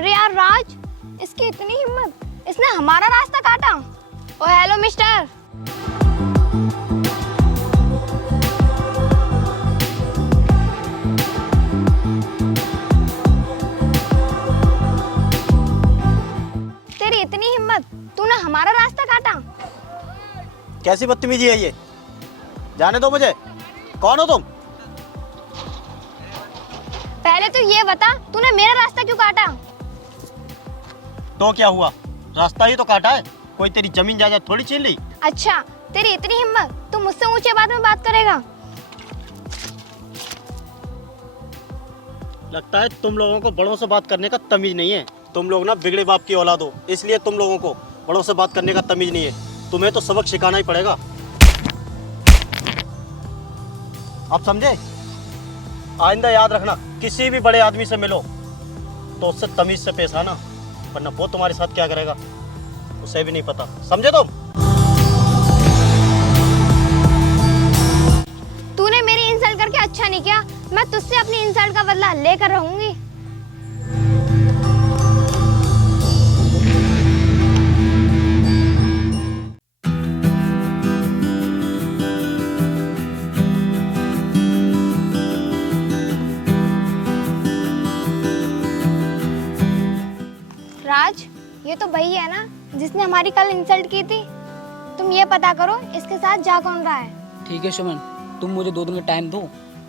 अरे यार राज, इसकी इतनी हिम्मत, इसने हमारा रास्ता काटा। ओ हेलो मिस्टर। तेरी इतनी हिम्मत, तूने हमारा रास्ता काटा। कैसी बदतमीजी है ये? जाने दो मुझे। कौन हो तुम? पहले तो ये बता, तूने मेरा रास्ता क्यों काटा? तो क्या हुआ, रास्ता ही तो काटा है, कोई तेरी जमीन जायदाद थोड़ी छीन ली। अच्छा, तेरी इतनी हिम्मत, तू मुझसे ऊंचे बात में बात करेगा? लगता है तुम लोगों को बड़ों से बात करने का तमीज नहीं है। तुम लोग ना बिगड़े बाप की औलाद हो, इसलिए तुम लोगों को बड़ों से बात करने का तमीज नहीं है। तुम्हें तो सबक सिखाना ही पड़ेगा। आप समझे? आइंदा याद रखना, किसी भी बड़े आदमी से मिलो तो उससे तमीज से पेश आना, वरना वो तुम्हारे साथ क्या करेगा उसे भी नहीं पता। समझे तुम? तूने मेरी इंसल्ट करके अच्छा नहीं किया, मैं तुझसे अपनी इंसल्ट का बदला लेकर रहूंगी। राज, ये तो वही है ना जिसने हमारी कल इंसल्ट की थी। तुम ये पता करो इसके साथ जा कौन रहा है। ठीक है सुमन, तुम मुझे 2 दिन का टाइम दो,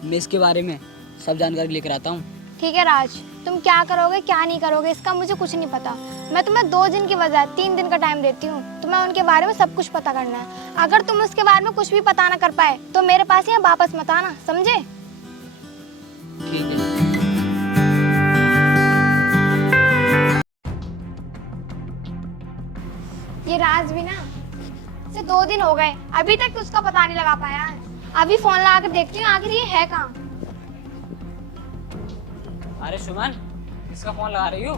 मैं इसके बारे में सब जानकारी लेकर आता हूँ। ठीक है राज, तुम क्या करोगे क्या नहीं करोगे इसका मुझे कुछ नहीं पता। मैं तुम्हें 2 दिन की बजाय 3 दिन का टाइम देती हूँ। तुम्हें उनके बारे में सब कुछ पता करना है। अगर तुम उसके बारे में कुछ भी पता ना कर पाए तो मेरे पास यहाँ वापस मत आना, समझे? ठीक है। ये राज भी ना, इसे 2 दिन हो गए, अभी तक उसका पता नहीं लगा पाया है। अभी फोन लगा कर देखती हूँ आखिर ये है कहाँ। अरे सुमन, किसका फोन लगा रही हो?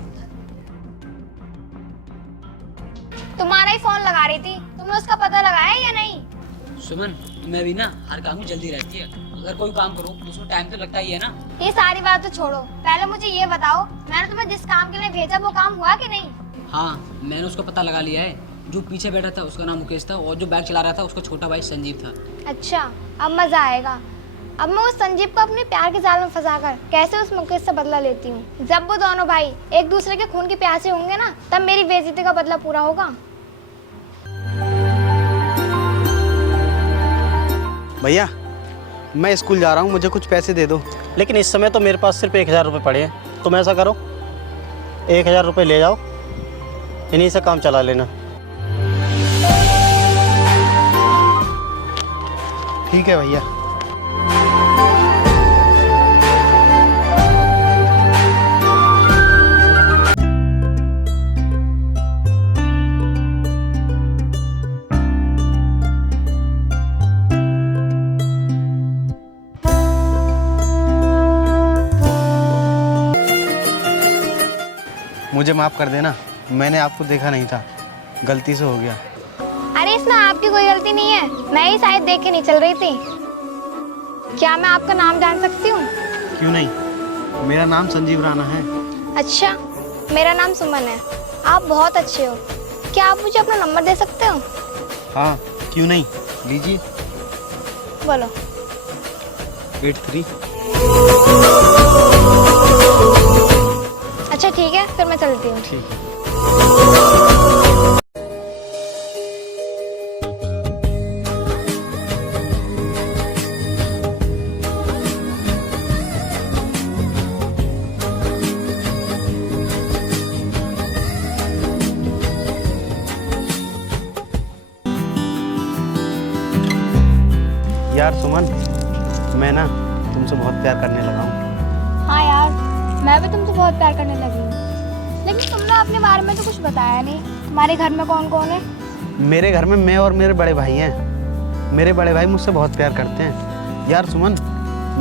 तुम्हारा ही फोन लगा रही थी। तुमने उसका पता लगाया या नहीं? सुमन, तुम्हें भी ना हर काम में जल्दी रहती है। अगर कोई काम करो तो उसमें टाइम तो लगता ही है ना। ये सारी बात तो छोड़ो, पहले मुझे ये बताओ, मैंने तुम्हें जिस काम के लिए भेजा वो काम हुआ कि नहीं? हाँ, मैंने उसका पता लगा लिया है। जो पीछे बैठा था उसका नाम मुकेश था, और जो बैग चला रहा था उसका छोटा भाई संजीव था। अच्छा, अब मजा आएगा। अब मैं उस संजीव को अपने प्यार के जाल में फंसाकर कैसे उस मुकेश से बदला लेती हूँ। जब वो दोनों भाई एक दूसरे के खून के प्यासे होंगे ना, तब मेरी बेइज्जती का बदला पूरा होगा। भैया, मैं स्कूल जा रहा हूँ, मुझे कुछ पैसे दे दो। लेकिन इस समय तो मेरे पास सिर्फ 1000 रुपये पड़े हैं। तुम ऐसा करो, 1000 रुपये ले जाओ, इन्हीं से काम चला लेना। ठीक है भैया। मुझे माफ़ कर देना, मैंने आपको देखा नहीं था, गलती से हो गया। अरे इसमें आपकी कोई गलती नहीं है, मैं ही शायद देख के नहीं चल रही थी। क्या मैं आपका नाम जान सकती हूँ? क्यों नहीं, मेरा नाम संजीव राणा है। अच्छा, मेरा नाम सुमन है। आप बहुत अच्छे हो। क्या आप मुझे अपना नंबर दे सकते हो? हाँ, क्यों नहीं, लीजिए। बोलो। 83। अच्छा ठीक है, फिर मैं चलती हूँ। ठीक है। यार सुमन, मैं ना तुमसे बहुत प्यार करने लगा हूँ। हाँ यार, मैं भी तुमसे बहुत प्यार करने लगी हूँ। लेकिन तुमने अपने बारे में तो कुछ बताया नहीं। तुम्हारे घर में कौन कौन है? मेरे घर में मैं और मेरे बड़े भाई हैं। मेरे बड़े भाई मुझसे बहुत प्यार करते हैं। यार सुमन,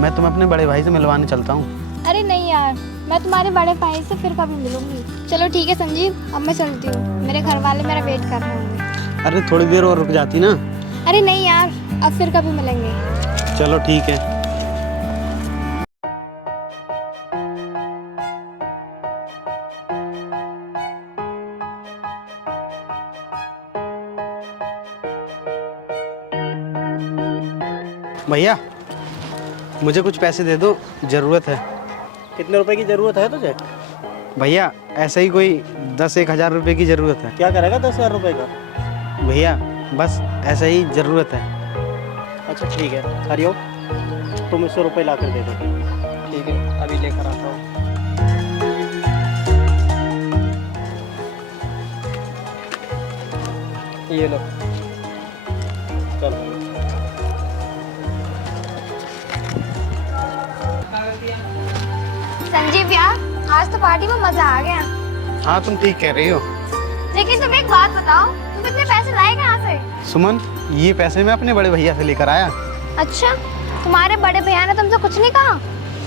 मैं तुम्हें अपने बड़े भाई से मिलवाने चलता हूँ। अरे नहीं यार, मैं तुम्हारे बड़े भाई से फिर कभी मिलूंगी। चलो ठीक है संजीव, अब मैं चलती हूँ, मेरे घर वाले मेरा वेट कर रहे होंगे। अरे थोड़ी देर और रुक जाती ना। अरे नहीं यार, अब फिर कभी मिलेंगे। चलो ठीक है। भैया मुझे कुछ पैसे दे दो, ज़रूरत है। कितने रुपए की ज़रूरत है तुझे? भैया ऐसे ही कोई 10-1 हज़ार रुपये की ज़रूरत है। क्या करेगा 10,000 रुपए का? भैया बस ऐसे ही ज़रूरत है। अच्छा ठीक है, हरिओम तुम 100 रुपये ला कर दे दो। ठीक है, अभी लेकर आता हूँ। ये लो। चल संजीव यार, आज तो पार्टी में मजा आ गया। हाँ तुम ठीक कह रही हो। लेकिन तुम एक बात बताओ, तुम इतने पैसे लाए कहाँ से? सुमन ये पैसे मैं अपने बड़े भैया से लेकर आया। अच्छा, तुम्हारे बड़े भैया ने तुमसे कुछ नहीं कहा?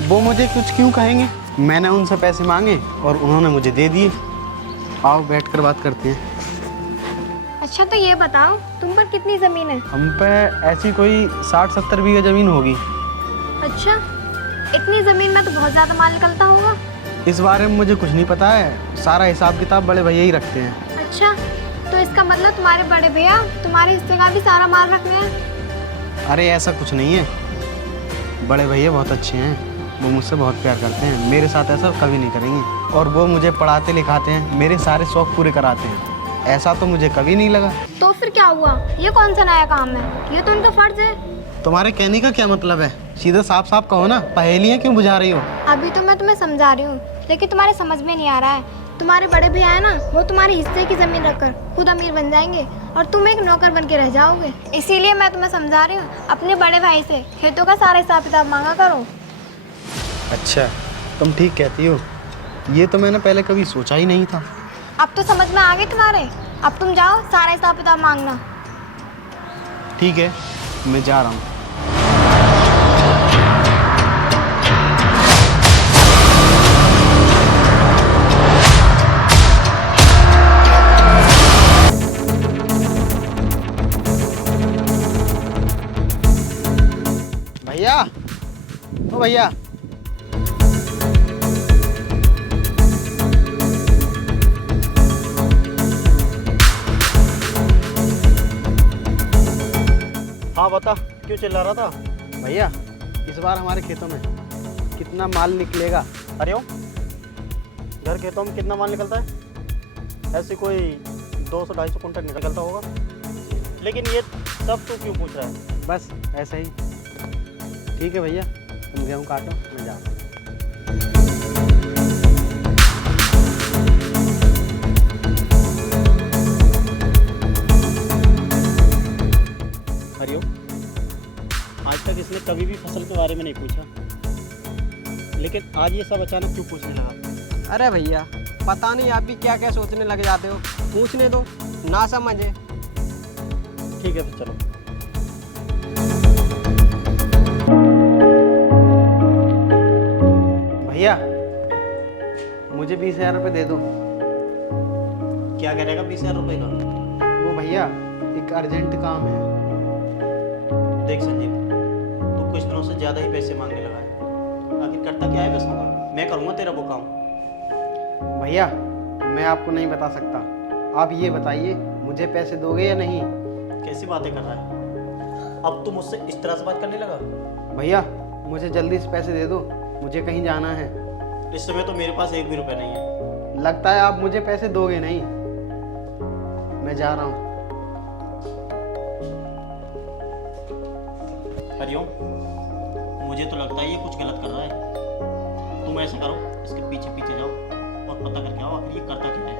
वो मुझे कुछ क्यों कहेंगे, मैंने उनसे पैसे मांगे और उन्होंने मुझे दे दिए। आओ बैठकर बात करते हैं। अच्छा तो ये बताओ, तुम पर कितनी जमीन है? हम पे ऐसी कोई 60-70 बीघा ज़मीन होगी। अच्छा, इतनी जमीन में तो बहुत ज्यादा माल निकलता होगा। इस बारे में मुझे कुछ नहीं पता है, सारा हिसाब किताब बड़े भैया ही रखते हैं। अच्छा, तो इसका मतलब तुम्हारे बड़े भैया तुम्हारे हिस्से का भी सारा माल रखने हैं? अरे ऐसा कुछ नहीं है, बड़े भैया बहुत अच्छे हैं, वो मुझसे बहुत प्यार करते हैं, मेरे साथ ऐसा कभी नहीं करेंगे। और वो मुझे पढ़ाते लिखाते हैं, मेरे सारे शौक पूरे कराते हैं, ऐसा तो मुझे कभी नहीं लगा। तो फिर क्या हुआ, ये कौन सा नया काम है? ये तो उनका फर्ज है। तुम्हारे कहने का क्या मतलब है, सीधा साफ साफ कहो ना, पहेलियाँ क्यों बुझा रही हो? अभी तो मैं तुम्हें समझा रही हूँ, लेकिन तुम्हारे समझ में नहीं आ रहा है। तुम्हारे बड़े भैया है ना, वो तुम्हारे हिस्से की जमीन रखकर खुद अमीर बन जाएंगे और तुम एक नौकर बन के रह जाओगे। इसीलिए मैं तुम्हें समझा रही हूँ, अपने बड़े भाई से खेतों का सारा हिसाब किताब मांगा करो। अच्छा तुम ठीक कहती हो, ये तो मैंने पहले कभी सोचा ही नहीं था। अब तो समझ में आ गए तुम्हारे, अब तुम जाओ सारा हिसाब किताब मांगना। ठीक है, मैं जा रहा हूँ। भैया, ओ भैया, हाँ बता, क्यों चिल्ला रहा था? भैया इस बार हमारे खेतों में कितना माल निकलेगा? हरिओम, घर खेतों में कितना माल निकलता है? ऐसे कोई 200-250 कुंटल निकलता होगा। लेकिन ये सब तू क्यों पूछ रहा है? बस ऐसा ही। ठीक है भैया, तुम गेहूँ काटो, मैं जा रहा हूँ। हरिओम, आज तक इसने कभी भी फसल के बारे में नहीं पूछा, लेकिन आज ये सब अचानक क्यों पूछने लगा? अरे भैया पता नहीं आप भी क्या क्या सोचने लग जाते हो, पूछने दो ना समझे। ठीक है तो चलो। भैया मुझे 20,000 रुपये दे दो। क्या करेगा 20,000 रुपये का? वो भैया एक अर्जेंट काम है। देख संजीव, तू कुछ दिनों से ज़्यादा ही पैसे मांगने लगा है। आखिर करता क्या है पैसों का? मैं करूँगा तेरा वो काम। भैया मैं आपको नहीं बता सकता, आप ये बताइए मुझे पैसे दोगे या नहीं? कैसी बातें कर रहा है? अब तू मुझसे इस तरह से बात करने लगा? भैया मुझे जल्दी से पैसे दे दो, मुझे कहीं जाना है। इस समय तो मेरे पास 1 भी रुपया नहीं है। लगता है आप मुझे पैसे दोगे नहीं, मैं जा रहा हूँ। हरिओम, मुझे तो लगता है ये कुछ गलत कर रहा है। तुम ऐसा करो, इसके पीछे पीछे जाओ और पता करके आओ आखिर ये करता क्या है।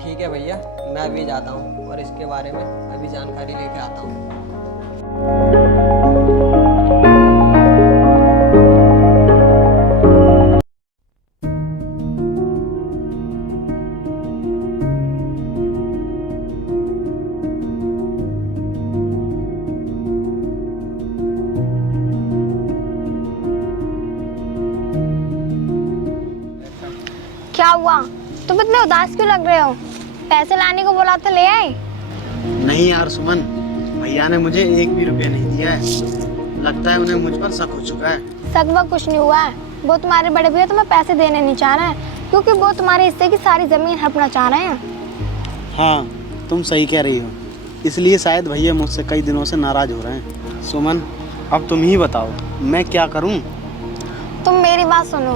ठीक है भैया, मैं अभी जाता हूँ और इसके बारे में अभी जानकारी लेके आता हूँ। क्या हुआ, तुम इतने उदास क्यों लग रहे हो? पैसे लाने को बोला तो ले आए। नहीं यार सुमन, भैया ने मुझे 1 भी रुपया नहीं दिया है, लगता है उन्हें मुझ पर शक हो चुका है। शक वक कुछ नहीं हुआ है, वो तुम्हारे बड़े भैया तुम्हें पैसे देने नहीं चाह रहे हैं, क्योंकि वो तुम्हारे हिस्से की सारी जमीन हड़पना चाह रहे हैं। हाँ तुम सही कह रही हो, इसलिए शायद भैया मुझसे कई दिनों से नाराज हो रहे हैं। सुमन अब तुम ही बताओ मैं क्या करूं? तुम मेरी बात सुनो,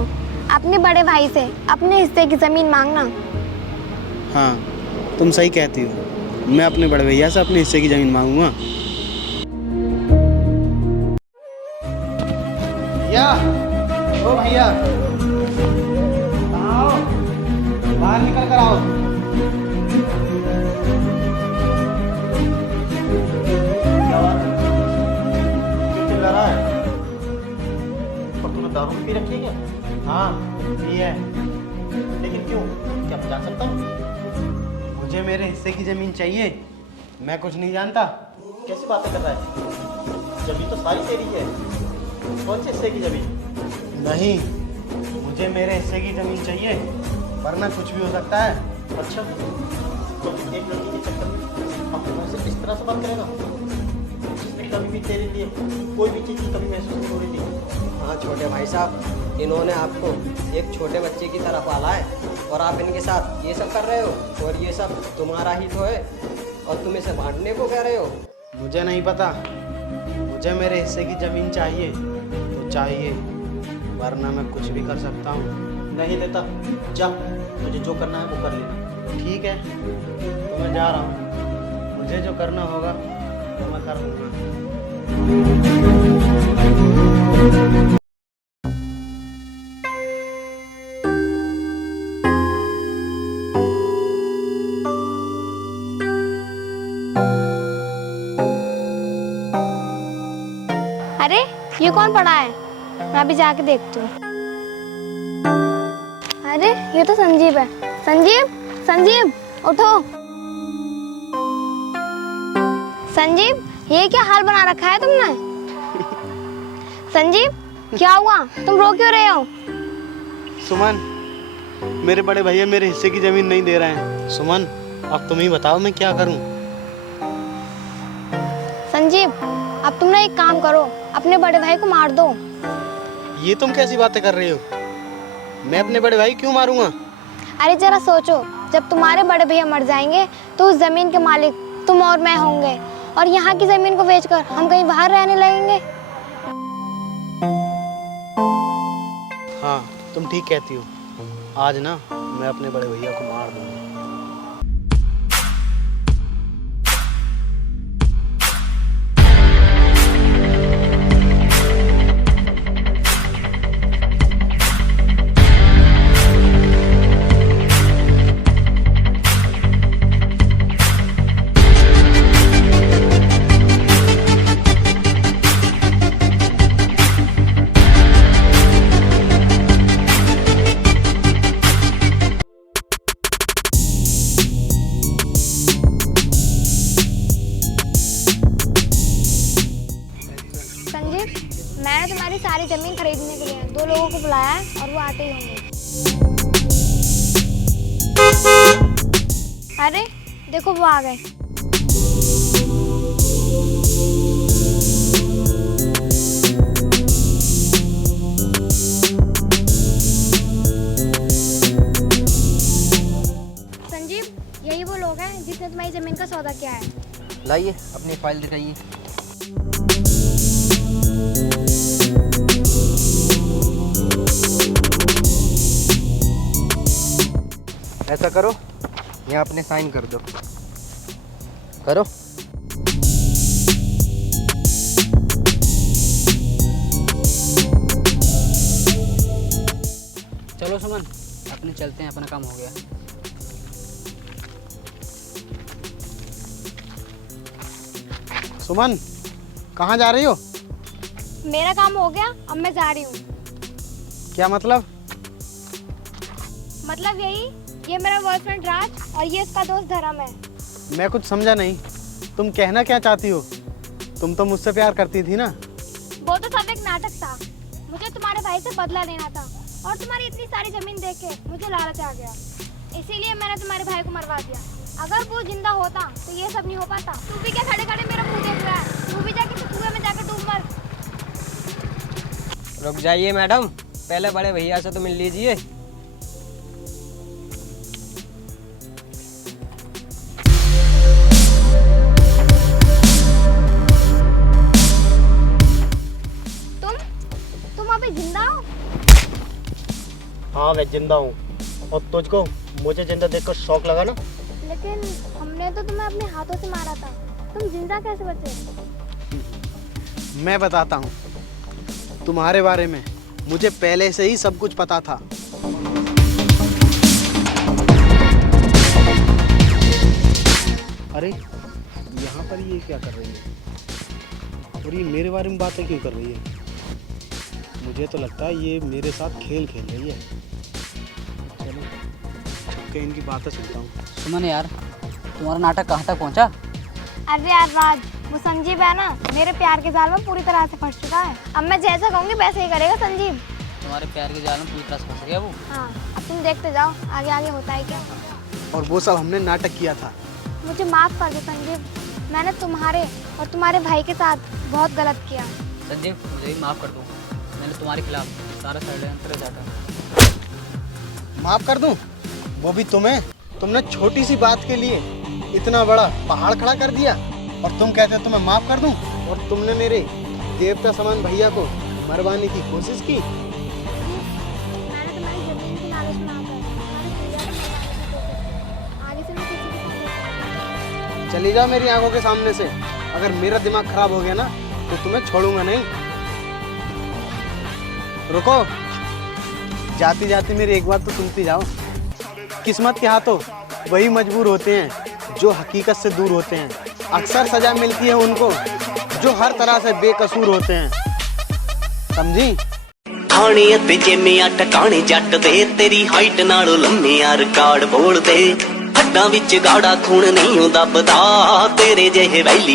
अपने बड़े भाई से अपने हिस्से की जमीन मांगना। हाँ तुम सही कहती हो, मैं अपने बड़े भैया से अपने हिस्से की ज़मीन मांगूंगा। भैया, ओ भैया, आओ, बाहर निकल कर आओ। क्या बात है? क्यों चिल्ला रहा है? और तूने दारू भी पी रखी है क्या? हाँ ये है, लेकिन क्यों? क्या मैं जान सकता हूँ? मुझे मेरे हिस्से की ज़मीन चाहिए। मैं कुछ नहीं जानता। कैसी बातें कर रहा है? जमीन तो सारी तेरी है। कौन से हिस्से की जमीन? नहीं, मुझे मेरे हिस्से की ज़मीन चाहिए, वरना कुछ भी हो सकता है। अच्छा, तो एक लड़की के चक्कर में अपने घर से इस तरह से बात करेगा, जिसने कभी भी तेरे लिए कोई भी चीज़ की कभी महसूस नहीं हो रही थी। हाँ छोटे भाई साहब, इन्होंने आपको एक छोटे बच्चे की तरह पाला है और आप इनके साथ ये सब कर रहे हो, और ये सब तुम्हारा ही तो है और तुम इसे बांटने को कह रहे हो। मुझे नहीं पता, मुझे मेरे हिस्से की ज़मीन चाहिए तो चाहिए, वरना मैं कुछ भी कर सकता हूँ। नहीं लेता, जा, मुझे जो करना है वो कर लेना। ठीक है तो मैं जा रहा हूँ, मुझे जो करना होगा वो मैं कर लूँगा। अरे ये कौन पड़ा है? मैं अभी जाके देखती हूँ। अरे ये तो संजीव है। संजीव, संजीव उठो। संजीव, ये क्या हाल बना रखा है तुमने? संजीव, क्या हुआ? तुम रो क्यों रहे हो? सुमन, मेरे बड़े भैया मेरे हिस्से की ज़मीन नहीं दे रहे हैं। सुमन, अब तुम ही बताओ मैं क्या करूँ? संजीव, अब तुम ना एक काम करो, अपने बड़े भाई को मार दो। ये तुम कैसी बातें कर रही हो? मैं अपने बड़े भाई क्यों मारूंगा? अरे जरा सोचो, जब तुम्हारे बड़े भैया मर जाएंगे तो उस जमीन के मालिक तुम और मैं होंगे, और यहाँ की जमीन को बेचकर हम कहीं बाहर रहने लगेंगे। हाँ तुम ठीक कहती हो, आज ना मैं अपने बड़े भैया को मार दूंगा। संजीव, मैंने तुम्हारी सारी जमीन खरीदने के लिए 2 लोगों को बुलाया है और वो आते ही होंगे। अरे देखो वो आ गए। संजीव, यही वो लोग हैं जिसने तुम्हारी जमीन का सौदा किया है। लाइए अपनी फाइल दिखाइए। ऐसा करो, यहाँ अपने साइन कर दो। करो। चलो सुमन, अपने चलते हैं, अपना काम हो गया। सुमन, कहाँ जा रही हो? मेरा काम हो गया, अब मैं जा रही हूँ। क्या मतलब? मतलब यही, ये मेरा बॉयफ्रेंड राज और ये इसका दोस्त धर्म है। मैं कुछ समझा नहीं, तुम कहना क्या चाहती हो? तुम तो मुझसे प्यार करती थी ना? वो तो सब एक नाटक था। मुझे तुम्हारे भाई से बदला लेना था और तुम्हारी इतनी सारी जमीन देख के मुझे लालच आ गया, इसीलिए मैंने तुम्हारे भाई को मरवा दिया। अगर वो जिंदा होता तो ये सब नहीं हो पाता। तू भी क्या खड़े खड़े मेरा मुंह देख रहा है? तू भी जाके तो कुएं में जाकर डूब मर। रुक जाइए मैडम, पहले बड़े भैया से तो मिल लीजिए। हाँ मैं जिंदा हूँ। और तुझको मुझे जिंदा देखकर शौक लगा ना? लेकिन हमने तो तुम्हें अपने हाथों से मारा था, तुम जिंदा कैसे बचे? मैं बताता हूँ तुम्हारे बारे में, मुझे पहले से ही सब कुछ पता था। अरे यहाँ पर ये क्या कर रही है और ये मेरे बारे में बातें क्यों कर रही है? मुझे तो लगता है ये मेरे साथ खेल खेल रही है। चलो छुप के इनकी बातें सुनता हूँ। सुमन यार, तुम्हारा नाटक कहाँ तक पहुँचा? अरे यार राज, वो संजीव है ना, मेरे प्यार के जाल में पूरी तरह से फंस चुका है। अब मैं जैसा कहूँगी वैसे ही करेगा संजीव। तुम्हारे प्यार के जाल में पूरी तरह से फंस गया वो। हाँ, अब तुम देखते जाओ आगे आगे होता है क्या। और वो सब हमने नाटक किया था। मुझे माफ़ कर दो संजीव, मैंने तुम्हारे और तुम्हारे भाई के साथ बहुत गलत किया। संजीव, मुझे भी माफ़ कर दो, मैंने तुम्हारे खिलाफ सारा षड्यंत्र रचा। माफ कर दूं? वो भी तुम्हें? तुमने छोटी सी बात के लिए इतना बड़ा पहाड़ खड़ा कर दिया और तुम कहते हो तुम्हें माफ कर दूं? और तुमने मेरे देवता समान भैया को मरवाने की कोशिश की। मैंने तुम्हारी जमीन की लालच में आकर तुम्हारे भैया को मरवाने की कोशिश की। आगे से मैं किसी के साथ ऐसा नहीं करूँगा। चली जाओ मेरी आंखों के सामने से। अगर मेरा दिमाग खराब हो गया ना तो तुम्हें छोड़ूंगा नहीं। रुको, जाती जाती मेरी एक बात तो सुनती जाओ। किस्मत के हाथों वही मजबूर होते हैं जो हकीकत से दूर होते हैं। अक्सर सजा मिलती है उनको जो हर तरह से बेकसूर होते हैं। समझी? खाने ते जेमिया टकाने जट दे, तेरी हाइट नालों लम्मे यार कार्ड बोल दे। हड्डां विच गाड़ा खून नहीं हुंदा बदा, तेरे जेहे वैली